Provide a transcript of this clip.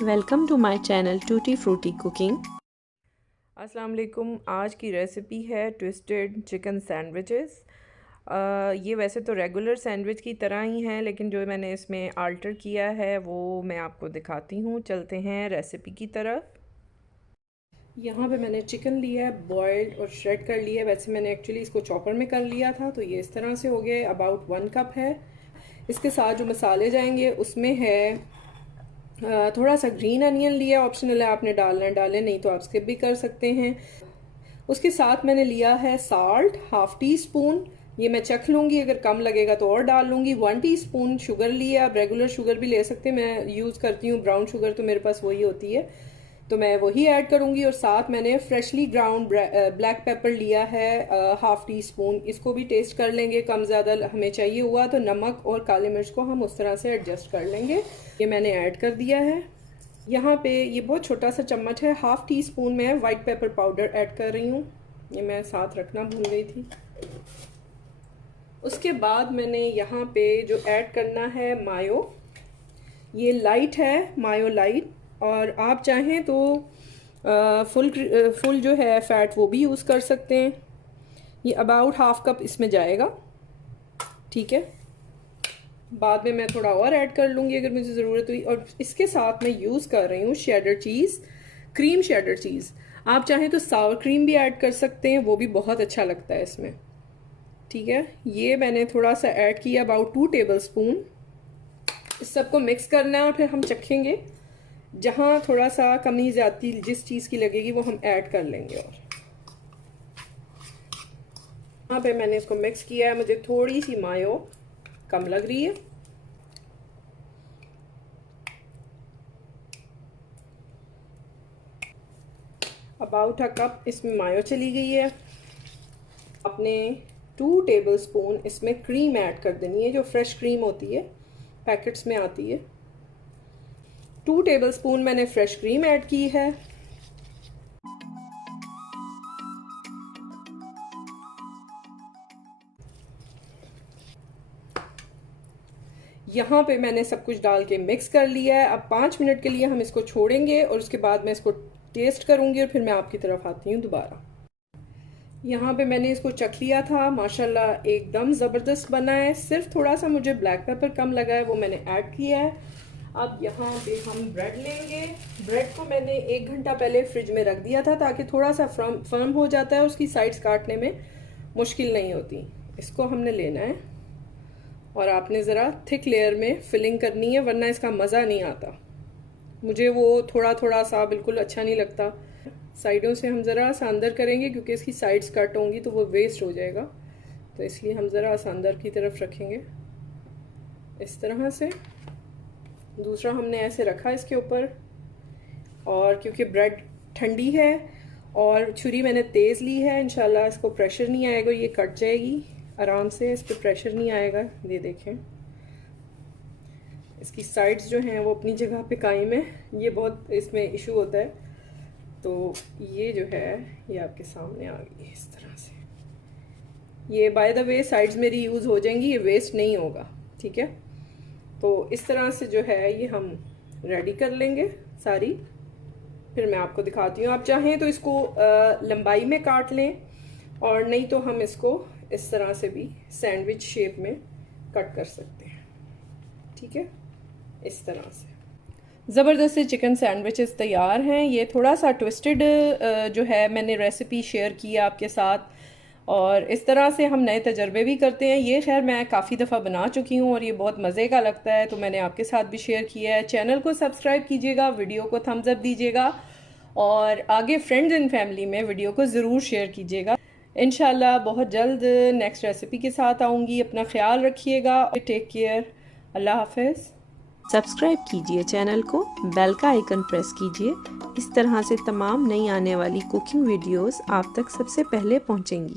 Welcome to my channel tutti frutti cooking. अस्सलाम वालेकुम। आज की रेसिपी है ट्विस्टेड चिकन सैंडविचेस। ये वैसे तो रेगुलर सैंडविच की तरह ही हैं, लेकिन जो मैंने इसमें आल्टर किया है वो मैं आपको दिखाती हूँ। चलते हैं रेसिपी की तरफ। यहाँ पे मैंने चिकन लिया है, बॉयल्ड और श्रेड कर लिया है। वैसे मैंने एक्चुअली इसको चॉपर में कर लिया था, तो ये इस तरह से हो गया। अबाउट 1 कप है। इसके साथ जो मसाले जाएंगे उसमें है थोड़ा सा ग्रीन अनियन लिया, ऑप्शनल है, आपने डालना डालें, नहीं तो आप स्किप भी कर सकते हैं। उसके साथ मैंने लिया है साल्ट, हाफ टी स्पून। ये मैं चख लूँगी, अगर कम लगेगा तो और डाल लूँगी। 1 टीस्पून शुगर ली है, आप रेगुलर शुगर भी ले सकते हैं। मैं यूज़ करती हूँ ब्राउन शुगर, तो मेरे पास वही होती है, तो मैं वही ऐड करूँगी। और साथ मैंने फ्रेशली ग्राउंड ब्लैक पेपर लिया है, हाफ टी स्पून। इसको भी टेस्ट कर लेंगे, कम ज़्यादा हमें चाहिए हुआ तो नमक और काले मिर्च को हम उस तरह से एडजस्ट कर लेंगे। ये मैंने ऐड कर दिया है। यहाँ पे ये बहुत छोटा सा चम्मच है, हाफ टी स्पून में वाइट पेपर पाउडर ऐड कर रही हूँ। ये मैं साथ रखना भूल गई थी। उसके बाद मैंने यहाँ पे जो ऐड करना है मायो, ये लाइट है, मायो लाइट। और आप चाहें तो फुल जो है फैट वो भी यूज़ कर सकते हैं। ये अबाउट हाफ कप इसमें जाएगा, ठीक है। बाद में मैं थोड़ा और ऐड कर लूँगी अगर मुझे ज़रूरत हुई। और इसके साथ मैं यूज़ कर रही हूँ cheddar cheese, cream cheddar cheese. आप चाहें तो सावर क्रीम भी ऐड कर सकते हैं, वो भी बहुत अच्छा लगता है इसमें, ठीक है। ये मैंने थोड़ा सा ऐड किया, अबाउट 2 टेबल स्पून। इस सबको मिक्स करना है और फिर हम चखेंगे। जहाँ थोड़ा सा कमी ज़्यादा जिस चीज़ की लगेगी वो हम ऐड कर लेंगे। और यहाँ पे मैंने इसको मिक्स किया है, मुझे थोड़ी सी मायो कम लग रही है। अबाउट अ कप इसमें मायो चली गई है। आपने 2 टेबल स्पून इसमें क्रीम ऐड कर देनी है, जो फ्रेश क्रीम होती है, पैकेट्स में आती है। 2 टेबल स्पून मैंने फ्रेश क्रीम ऐड की है। यहाँ पे मैंने सब कुछ डाल के मिक्स कर लिया है। अब 5 मिनट के लिए हम इसको छोड़ेंगे और उसके बाद मैं इसको टेस्ट करूँगी और फिर मैं आपकी तरफ आती हूँ दोबारा। यहाँ पे मैंने इसको चख लिया था, माशाल्लाह एकदम ज़बरदस्त बना है। सिर्फ थोड़ा सा मुझे ब्लैक पेपर कम लगा है, वो मैंने ऐड किया है। अब यहाँ पे हम ब्रेड लेंगे। ब्रेड को मैंने 1 घंटा पहले फ्रिज में रख दिया था, ताकि थोड़ा सा फर्म हो जाता है, उसकी साइड्स काटने में मुश्किल नहीं होती। इसको हमने लेना है और आपने ज़रा थिक लेयर में फिलिंग करनी है, वरना इसका मज़ा नहीं आता। मुझे वो थोड़ा थोड़ा सा बिल्कुल अच्छा नहीं लगता। साइडों से हम ज़रा सा अंदर करेंगे, क्योंकि इसकी साइड्स कट होंगी तो वो वेस्ट हो जाएगा, तो इसलिए हम ज़रा सा अंदर की तरफ रखेंगे इस तरह से। दूसरा हमने ऐसे रखा इसके ऊपर, और क्योंकि ब्रेड ठंडी है और छुरी मैंने तेज़ ली है, इंशाल्लाह इसको प्रेशर नहीं आएगा, ये कट जाएगी आराम से, इस पर प्रेशर नहीं आएगा। ये देखें, इसकी साइड्स जो हैं वो अपनी जगह पे कायम है। ये बहुत इसमें इशू होता है, तो ये जो है ये आपके सामने आ गई है इस तरह से। ये बाय द वे साइड्स मेरी यूज़ हो जाएंगी, ये वेस्ट नहीं होगा, ठीक है। तो इस तरह से जो है ये हम रेडी कर लेंगे सारी, फिर मैं आपको दिखाती हूँ। आप चाहें तो इसको लंबाई में काट लें, और नहीं तो हम इसको इस तरह से भी सैंडविच शेप में कट कर सकते हैं, ठीक है। इस तरह से ज़बरदस्त से चिकन सैंडविचेस तैयार हैं। ये थोड़ा सा ट्विस्टेड जो है मैंने रेसिपी शेयर की है आपके साथ, और इस तरह से हम नए तजर्बे भी करते हैं। ये खैर मैं काफ़ी दफ़ा बना चुकी हूँ और ये बहुत मज़े का लगता है, तो मैंने आपके साथ भी शेयर किया है। चैनल को सब्सक्राइब कीजिएगा, वीडियो को थम्स अप दीजिएगा, और आगे फ्रेंड्स एंड फैमिली में वीडियो को ज़रूर शेयर कीजिएगा। इंशाल्लाह बहुत जल्द नेक्स्ट रेसिपी के साथ आऊँगी। अपना ख्याल रखिएगा, टेक केयर, अल्लाह हाफिज़। सब्सक्राइब कीजिए चैनल को, बेल का आइकन प्रेस कीजिए। इस तरह से तमाम नई आने वाली कुकिंग वीडियोस आप तक सबसे पहले पहुंचेंगी।